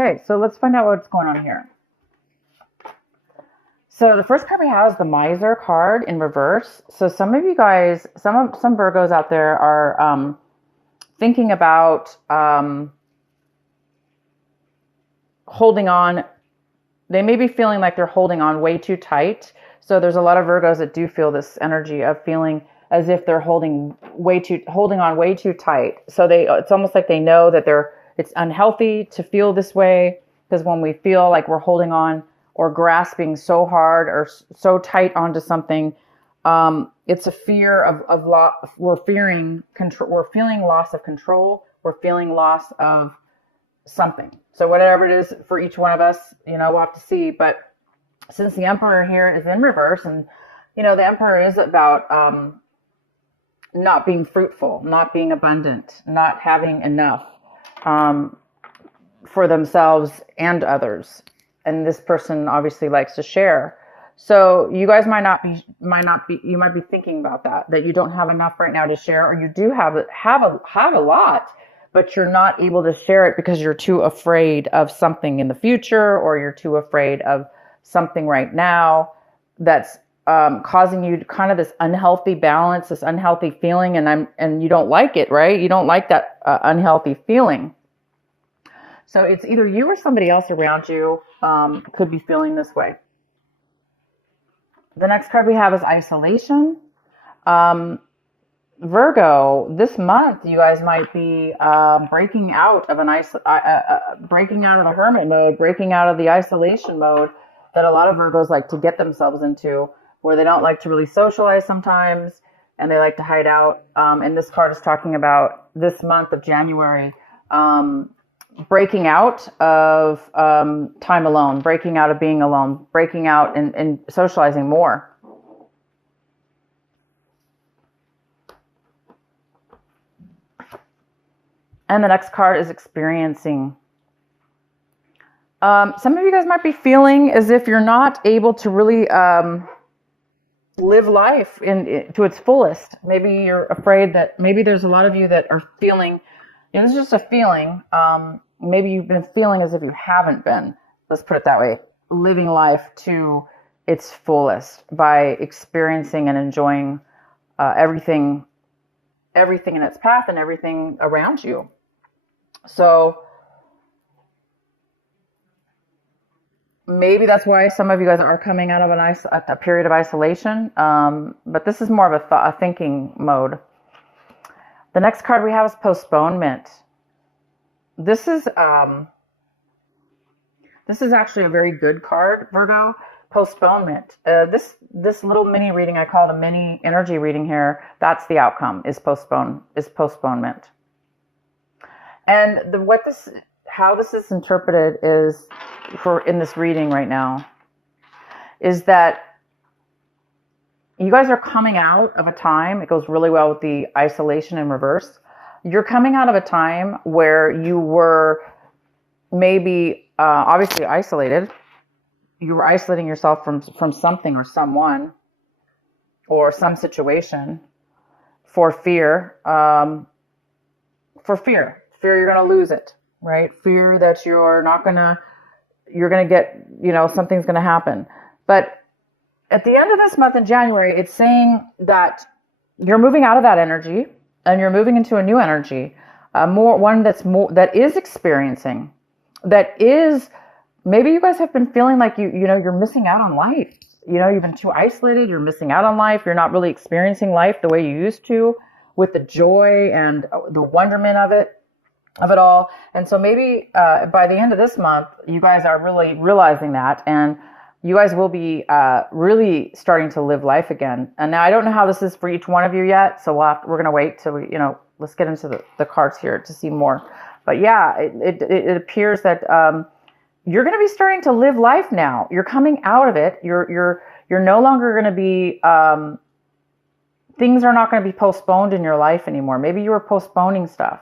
Okay, so let's find out what's going on here. So the first card we have is the Miser card in reverse. So some of you guys, some Virgos out there are thinking about holding on. They may be feeling like they're holding on way too tight. So there's a lot of Virgos that do feel this energy of feeling as if they're holding on way too tight. So it's almost like they know that it's unhealthy to feel this way, because when we feel like we're holding on or grasping so hard or so tight onto something, it's a fear of loss. We're fearing control. We're feeling loss of control. We're feeling loss of something. So whatever it is for each one of us, we'll have to see. But since the Emperor here is in reverse, and the Emperor is about not being fruitful, not being abundant, not having enough for themselves and others. And this person obviously likes to share. So you guys you might be thinking about that you don't have enough right now to share, or you do have a lot, but you're not able to share it because you're too afraid of something in the future, or you're too afraid of something right now that's causing you kind of this unhealthy balance, this unhealthy feeling, and you don't like it, right? You don't like that unhealthy feeling. So it's either you or somebody else around you could be feeling this way. The next card we have is isolation. Virgo, this month you guys might be breaking out of breaking out of the hermit mode, breaking out of the isolation mode that a lot of Virgos like to get themselves into, where they don't like to really socialize sometimes, and they like to hide out. And this card is talking about this month of January, breaking out of time alone, breaking out of being alone, breaking out and socializing more. And the next card is experiencing. Some of you guys might be feeling as if you're not able to really live life to its fullest. Maybe you're afraid that maybe there's a lot of you that are feeling, this is just a feeling. Maybe you've been feeling as if you haven't been, let's put it that way, living life to its fullest by experiencing and enjoying everything in its path and everything around you. So maybe that's why some of you guys are coming out of a period of isolation. But this is more of a thinking mode. The next card we have is postponement. This is actually a very good card, Virgo. Postponement. This little mini reading, I call it a mini energy reading here. That's the outcome, is postponement. And how this is interpreted is, in this reading right now, is that you guys are coming out of a time. It goes really well with the isolation in reverse. You're coming out of a time where you were maybe obviously isolated. You were isolating yourself from something or someone or some situation for fear. Fear you're going to lose it, right? Fear that you're going to get, something's going to happen. But at the end of this month in January, it's saying that you're moving out of that energy and you're moving into a new energy, that is experiencing, that is, maybe you guys have been feeling like you're missing out on life. You've been too isolated. You're missing out on life. You're not really experiencing life the way you used to, with the joy and the wonderment of it all. And so maybe by the end of this month, you guys are really realizing that, and you guys will be really starting to live life again. And now I don't know how this is for each one of you yet, so we're going to wait till let's get into the cards here to see more. But yeah, it appears that you're going to be starting to live life now. You're coming out of it. You're no longer going to be things are not going to be postponed in your life anymore. Maybe you were postponing stuff.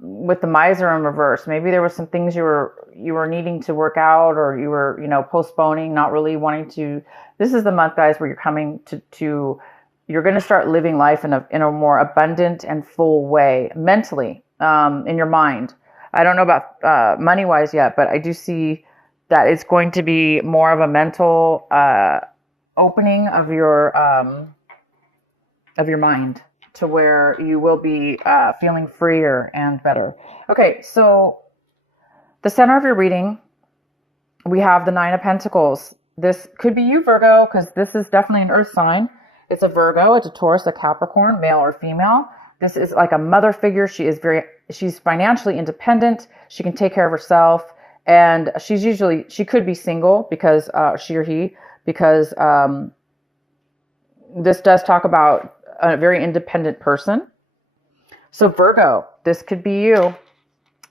With the Miser in reverse, maybe there were some things you were needing to work out, or you were postponing, not really wanting to. This is the month, guys, where you're coming to you're going to start living life in a more abundant and full way, mentally, in your mind. I don't know about money-wise yet, but I do see that it's going to be more of a mental opening of your mind to where you will be feeling freer and better. Okay, so the center of your reading, we have the Nine of Pentacles. This could be you, Virgo, because this is definitely an earth sign. It's a Virgo, it's a Taurus, a Capricorn, male or female. This is like a mother figure. She's financially independent. She can take care of herself. And she could be single because she or he, because this does talk about a very independent person. So Virgo, this could be you.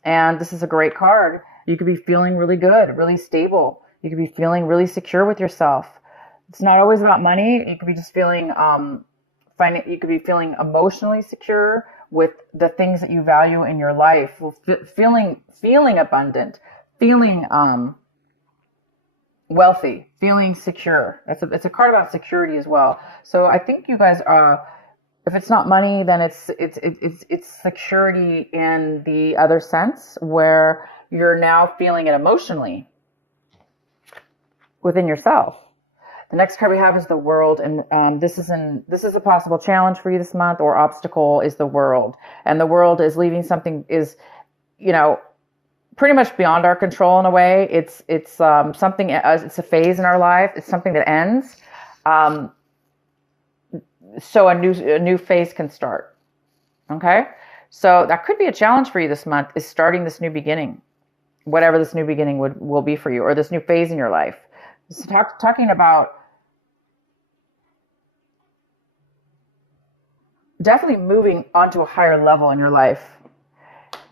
And this is a great card. You could be feeling really good, really stable. You could be feeling really secure with yourself. It's not always about money. You could be just feeling, you could be feeling emotionally secure with the things that you value in your life. Feeling abundant, feeling wealthy, feeling secure. It's a card about security as well. So I think you guys are. If it's not money, then it's security in the other sense, where you're now feeling it emotionally within yourself. The next card we have is the World, and this is a possible challenge for you this month, or obstacle is the World, and the World is leaving something pretty much beyond our control in a way. It's something. It's a phase in our life. It's something that ends. So a new phase can start. Okay, so that could be a challenge for you this month, is starting this new beginning, whatever this new beginning will be for you, or this new phase in your life. So talking about definitely moving onto a higher level in your life.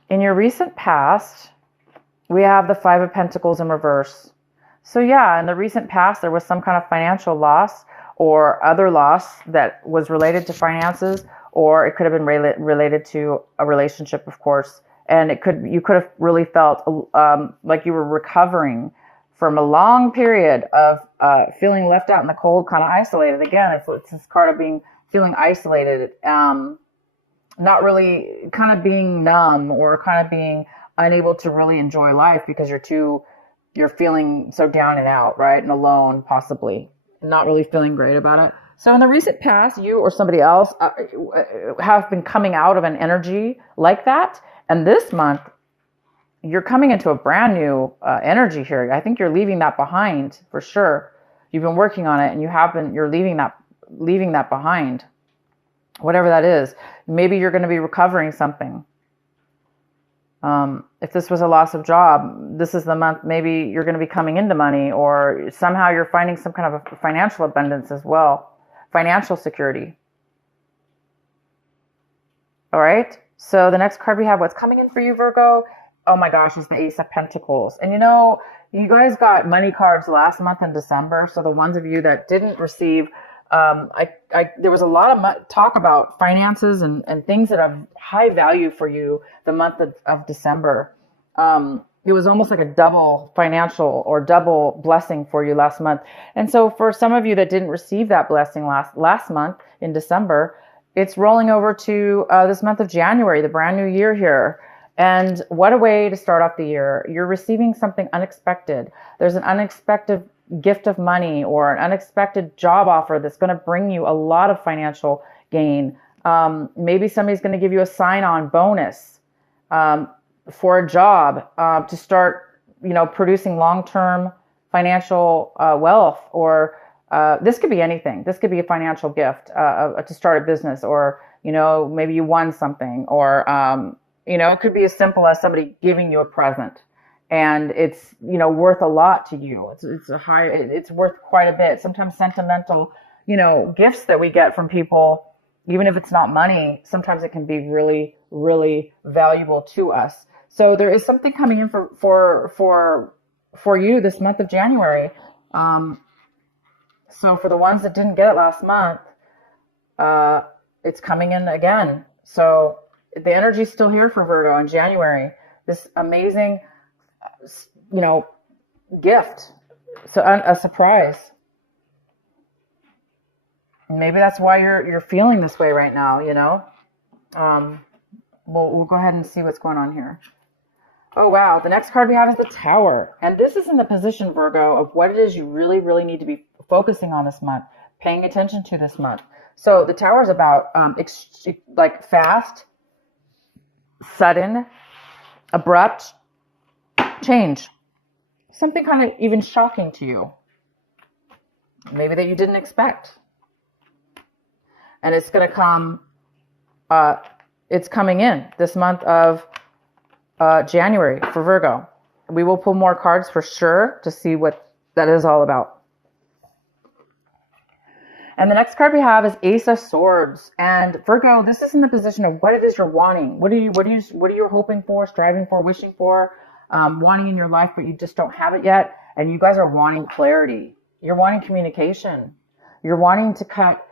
In your recent past, we have the Five of Pentacles in reverse. So yeah, in the recent past, there was some kind of financial loss or other loss that was related to finances, or it could have been related to a relationship, of course. And you could have really felt like you were recovering from a long period of feeling left out in the cold, kind of isolated. Again, it's this card of feeling isolated, not really, kind of being numb, or kind of being unable to really enjoy life because you're feeling so down and out, right? And alone, possibly. Not really feeling great about it. So in the recent past, you or somebody else have been coming out of an energy like that. And this month, you're coming into a brand new energy here. I think you're leaving that behind for sure. You've been working on it, and you're leaving that behind. Whatever that is. Maybe you're going to be recovering something. If this was a loss of job, this is the month maybe you're going to be coming into money, or somehow you're finding some kind of a financial abundance as well. Financial security. All right. So the next card we have, what's coming in for you, Virgo? Oh my gosh, is the Ace of Pentacles. And you guys got money cards last month in December. So the ones of you that didn't receive, there was a lot of talk about finances and things that have high value for you the month of December. It was almost like a double financial or double blessing for you last month. And so for some of you that didn't receive that blessing last month in December, it's rolling over to this month of January, the brand new year here. And what a way to start off the year. You're receiving something unexpected. There's an unexpected gift of money or an unexpected job offer that's going to bring you a lot of financial gain. Maybe somebody's going to give you a sign-on bonus for a job to start, producing long-term financial wealth. Or this could be anything. This could be a financial gift to start a business, or maybe you won something, or it could be as simple as somebody giving you a present. And it's, worth a lot to you. It's worth quite a bit. Sometimes sentimental, gifts that we get from people, even if it's not money, sometimes it can be really, really valuable to us. So there is something coming in for you this month of January. So for the ones that didn't get it last month, it's coming in again. So the energy is still here for Virgo in January. This amazing gift. So a surprise. Maybe that's why you're feeling this way right now, We'll go ahead and see what's going on here. Oh, wow. The next card we have is the Tower. And this is in the position, Virgo, of what it is you really, really need to be focusing on this month, paying attention to this month. So the Tower is about like fast, sudden, abrupt change. Something kind of even shocking to you. Maybe that you didn't expect. And it's going to come, it's coming in this month of January for Virgo. We will pull more cards for sure to see what that is all about. And the next card we have is Ace of Swords. And Virgo, this is in the position of what it is you're wanting. What are you hoping for, striving for, wishing for, wanting in your life, but you just don't have it yet. And you guys are wanting clarity. You're wanting communication. You're wanting to cut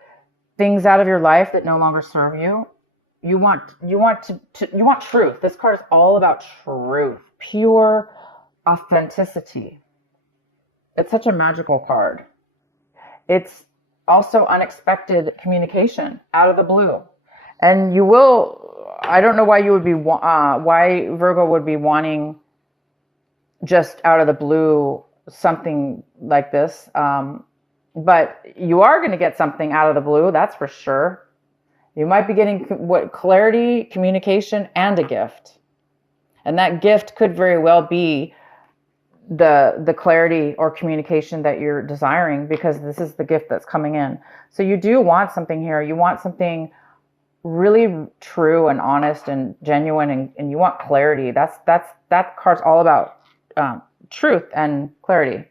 things out of your life that no longer serve you. You want truth. This card is all about truth, pure authenticity. It's such a magical card. It's also unexpected communication out of the blue. And you will, I don't know why you would be, why Virgo would be wanting just out of the blue something like this. But you are going to get something out of the blue, that's for sure. You might be getting clarity, communication, and a gift. And that gift could very well be the clarity or communication that you're desiring, because this is the gift that's coming in. So you do want something here. You want something really true and honest and genuine, and you want clarity. That card's all about truth and clarity.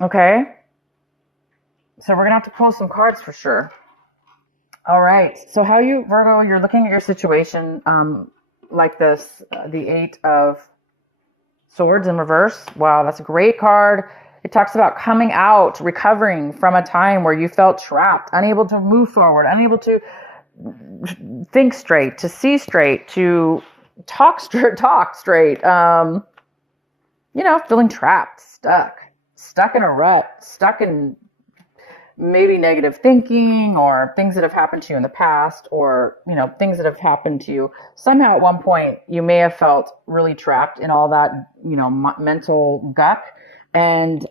Okay. So we're going to have to pull some cards for sure. All right. So how you, Virgo, you're looking at your situation like this, the Eight of Swords in reverse. Wow, that's a great card. It talks about coming out, recovering from a time where you felt trapped, unable to move forward, unable to think straight, to see straight, to talk straight. Feeling trapped, stuck in a rut, stuck in maybe negative thinking, or things that have happened to you in the past, or, things that have happened to you. Somehow at one point, you may have felt really trapped in all that, mental guck. And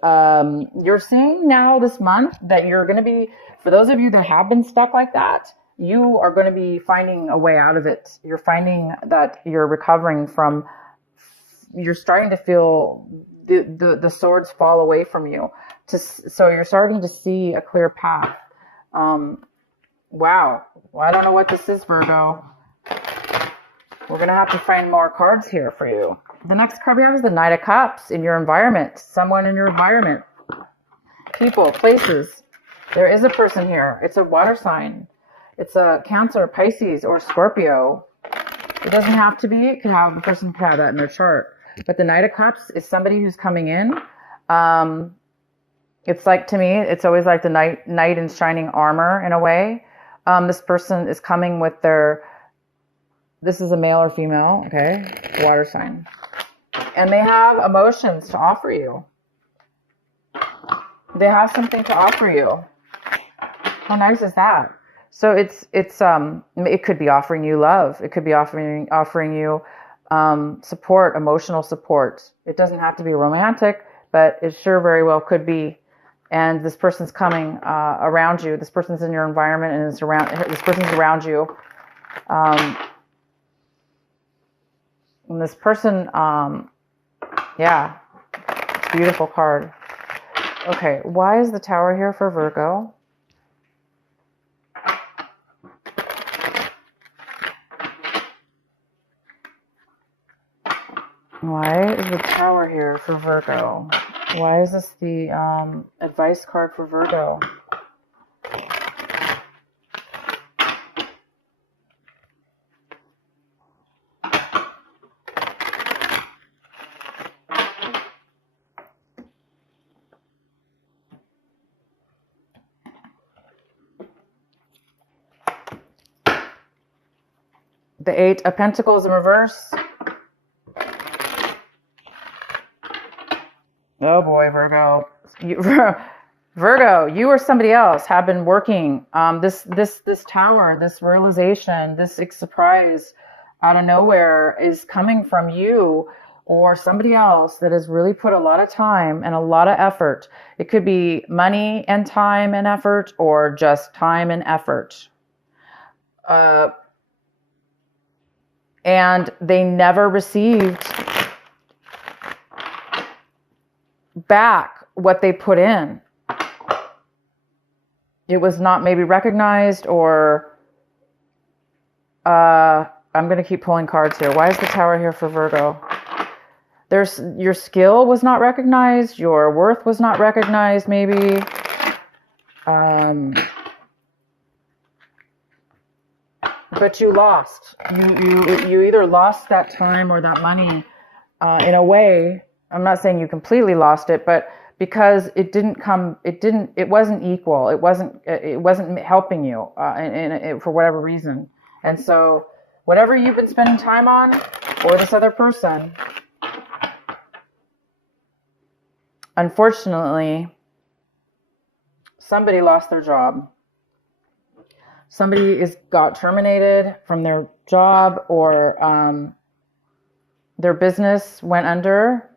you're seeing now this month that you're going to be, for those of you that have been stuck like that, you are going to be finding a way out of it. You're finding that you're recovering from, you're starting to feel the swords fall away from you. So you're starting to see a clear path. Wow. Well, I don't know what this is, Virgo. We're going to have to find more cards here for you. The next card we have is the Knight of Cups in your environment. Someone in your environment. People, places. There is a person here. It's a water sign. It's a Cancer, Pisces, or Scorpio. It doesn't have to be. The person could have that in their chart. But the Knight of Cups is somebody who's coming in. It's like, to me, it's always like the knight in shining armor in a way. This person is coming with this is a male or female, okay? Water sign. And they have emotions to offer you. They have something to offer you. How nice is that? So it could be offering you love. It could be offering you support, emotional support. It doesn't have to be romantic, but it sure very well could be. And this person's coming around you. This person's in your environment, and this person's around you. And this person, it's a beautiful card. Okay, why is the Tower here for Virgo? Why is the Tower here for Virgo? Why is this the advice card for Virgo? The Eight of Pentacles in reverse. Oh boy, Virgo. Virgo, you or somebody else have been working this Tower, this realization, this surprise out of nowhere is coming from you or somebody else that has really put a lot of time and a lot of effort. It could be money and time and effort, or just time and effort. And they never received back what they put in. It was not maybe recognized, or I'm going to keep pulling cards here. Why is the Tower here for Virgo? Your skill was not recognized. Your worth was not recognized, maybe. But you lost. You either lost that time or that money in a way. I'm not saying you completely lost it, but because it wasn't equal. It wasn't helping you for whatever reason. And so whatever you've been spending time on, or this other person, unfortunately, somebody lost their job. Somebody got terminated from their job, or their business went under.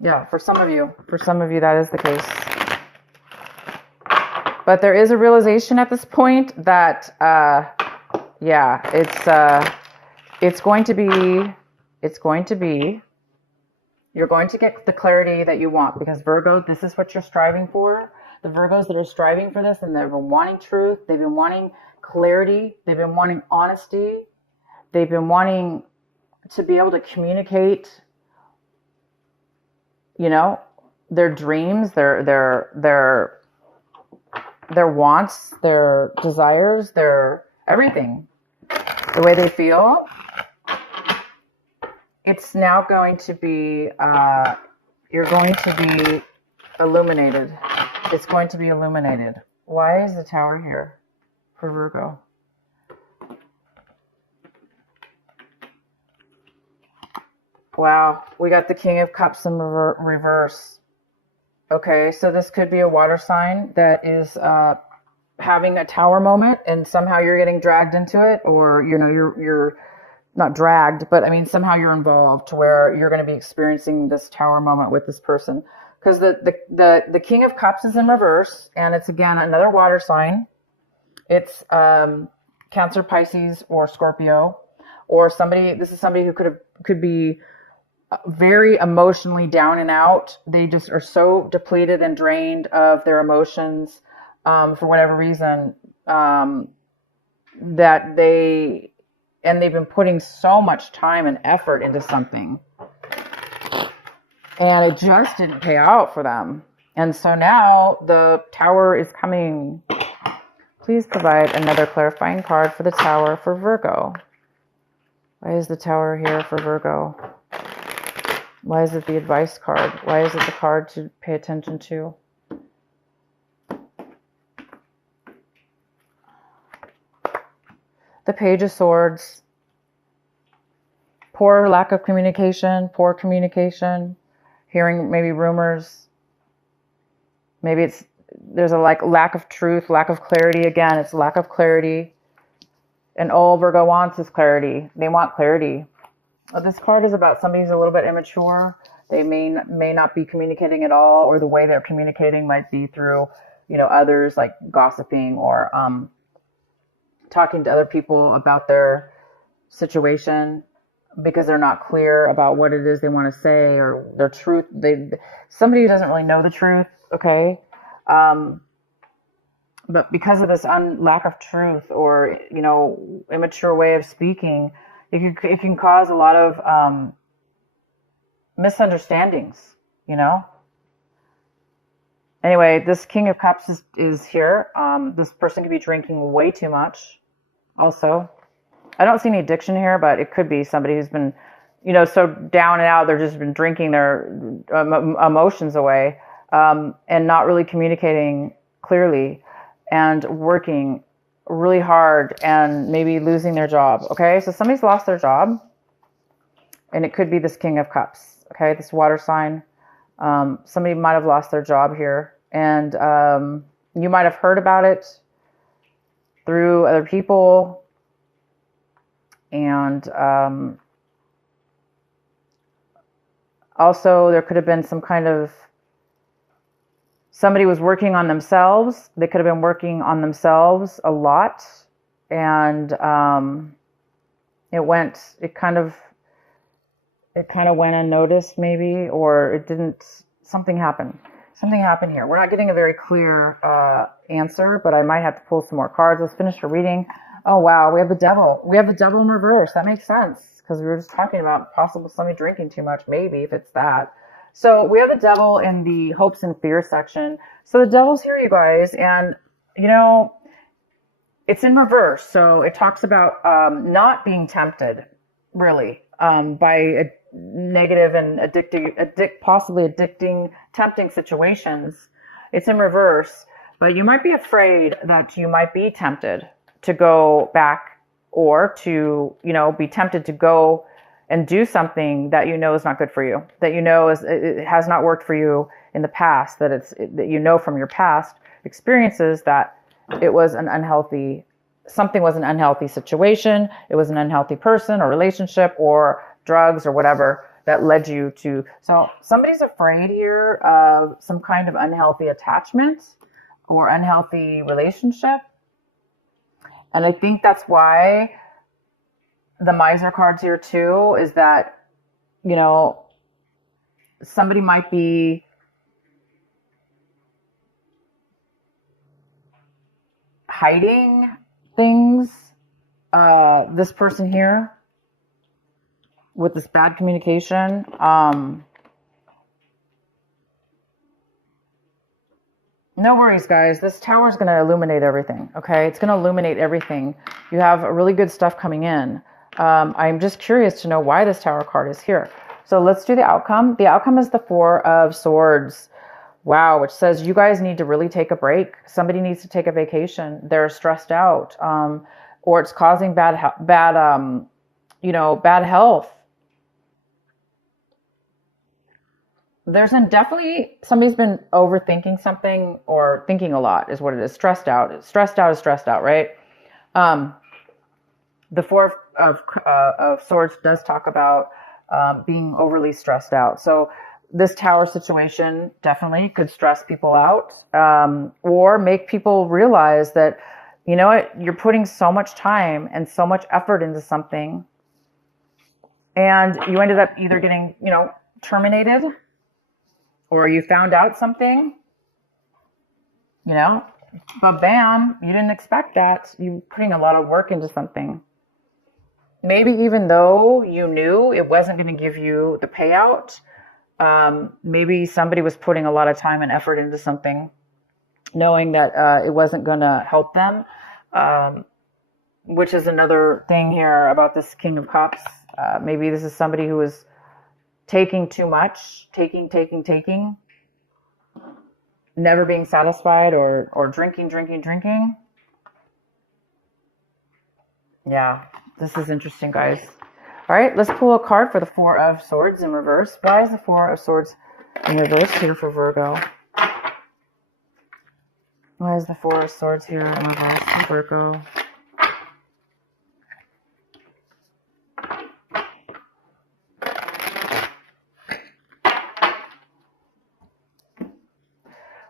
Yeah, for some of you that is the case. But there is a realization at this point that, it's going to be, you're going to get the clarity that you want, because Virgo, this is what you're striving for. The Virgos that are striving for this, and they've been wanting truth, they've been wanting clarity, they've been wanting honesty, they've been wanting to be able to communicate, their dreams, their wants, their desires, their everything, the way they feel. It's now going to be, you're going to be illuminated. It's going to be illuminated. Why is the Tower here for Virgo? Wow, we got the King of Cups in reverse. Okay, so this could be a water sign that is having a tower moment, and somehow you're getting dragged into it, or you're not dragged, but I mean somehow you're involved to where you're going to be experiencing this tower moment with this person. Because the King of Cups is in reverse, and it's again another water sign. It's Cancer, Pisces, or Scorpio, or somebody. This is somebody who could be very emotionally down and out. They just are so depleted and drained of their emotions for whatever reason, that they've been putting so much time and effort into something, and it just didn't pay out for them. And so now the Tower is coming. Please provide another clarifying card for the Tower for Virgo. Why is the Tower here for Virgo? Why is it the advice card? Why is it the card to pay attention to? The Page of Swords. Poor lack of communication, hearing maybe rumors. Maybe there's a lack of truth, lack of clarity. Again, it's lack of clarity. And all Virgo wants is clarity. They want clarity. This card is about somebody who's a little bit immature. They may not be communicating at all, or the way they're communicating might be through, others, like gossiping, or talking to other people about their situation, because they're not clear about what it is they want to say, or their truth. Somebody who doesn't really know the truth, okay? But because of this lack of truth, or, immature way of speaking, it can cause a lot of misunderstandings, Anyway, this King of Cups is here. This person could be drinking way too much also. I don't see any addiction here, but it could be somebody who's been, so down and out, they've just been drinking their emotions away, and not really communicating clearly, and working really hard, and maybe losing their job. Okay, so somebody's lost their job, and it could be this King of Cups. Okay, this water sign. Somebody might have lost their job here, and you might have heard about it. through other people. And also there could have been some kind of, somebody was working on themselves. They could have been working on themselves a lot. And it kind of went unnoticed maybe, or it didn't, something happened here. We're not getting a very clear answer, but I might have to pull some more cards. Let's finish the reading. Oh wow, we have the devil. We have the devil in reverse. That makes sense, because we were just talking about possible somebody drinking too much, maybe, if it's that. So we have the devil in the hopes and fears section. So the devil's here, you guys, and you know, it's in reverse. So it talks about not being tempted, really, by a negative and possibly addicting, tempting situations. It's in reverse, but you might be afraid that you might be tempted to go back, or to, you know, be tempted to go and do something that you know is not good for you, that you know it has not worked for you in the past, that you know from your past experiences that it was something was an unhealthy situation, it was an unhealthy person or relationship or drugs or whatever that led you to. So somebody's afraid here of some kind of unhealthy attachment or unhealthy relationship. And I think that's why the miser card's here too, is that, you know, somebody might be hiding things. This person here with this bad communication. No worries, guys. This tower is going to illuminate everything. Okay, it's going to illuminate everything. You have really good stuff coming in. I'm just curious to know why this tower card is here. So let's do the outcome. The outcome is the Four of Swords. Wow, which says you guys need to really take a break. Somebody needs to take a vacation. They're stressed out, or it's causing bad health. There's definitely somebody's been overthinking something, or thinking a lot is what it is. Stressed out. Stressed out is stressed out, right? The Four of Swords does talk about being overly stressed out. So this tower situation definitely could stress people out, or make people realize that, you know what, you're putting so much time and so much effort into something, and you ended up either getting, you know, terminated, or you found out something, you know, but bam, you didn't expect that. You're putting a lot of work into something. Maybe even though you knew it wasn't going to give you the payout, maybe somebody was putting a lot of time and effort into something, knowing that it wasn't going to help them, which is another thing here about this King of Cups. Maybe this is somebody who is taking too much, taking, never being satisfied, or drinking. Yeah, this is interesting, guys. All right, let's pull a card for the Four of Swords in reverse. Why is the Four of Swords in reverse here for Virgo? Why is the Four of Swords here in reverse for Virgo?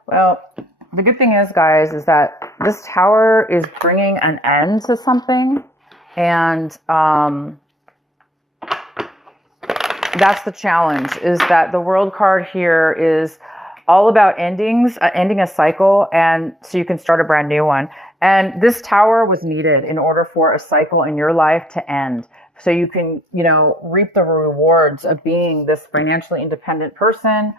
Well, the good thing is, guys, is that this tower is bringing an end to something, and that's the challenge, is that the World card here is all about endings, ending a cycle, and so you can start a brand new one. And this tower was needed in order for a cycle in your life to end, so you can, you know, reap the rewards of being this financially independent person,